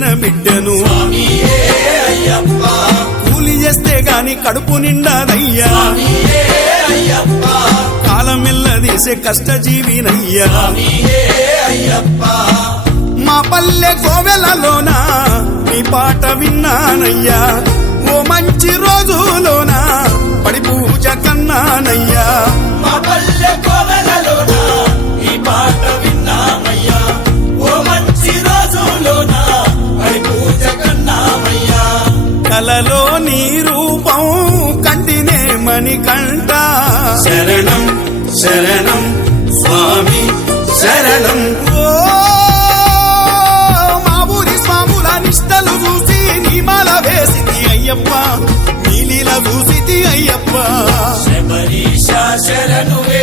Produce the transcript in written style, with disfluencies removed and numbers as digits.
పుట్టిన బిడ్డను కూలి చేస్తే గాని కడుపు నిండాదయ్యా కాలమెల్లదీసే కష్టజీవినయ్యా మా పల్లె కోవెలలోనా నీ పాట విన్నానయ్యా ఓ మంచి రోజులోనా పడి పూజ కన్నానయ్యా మా పల్లె కోవెలలోనా నీ పాట విన్నామయ్యా ఓ మంచి రోజులోనా పడి పూజ కన్నామయ్యా కలలో నీ రూపం కంటినే మణికంఠ శరణం శరణం స్వామి శరణం ఓ మా ఊరి స్వాముల నిష్టలు చూసి నీ మాల వేసింది అయ్యప్ప నీలీల చూసిది అయ్యప్ప శబరీష శరణువే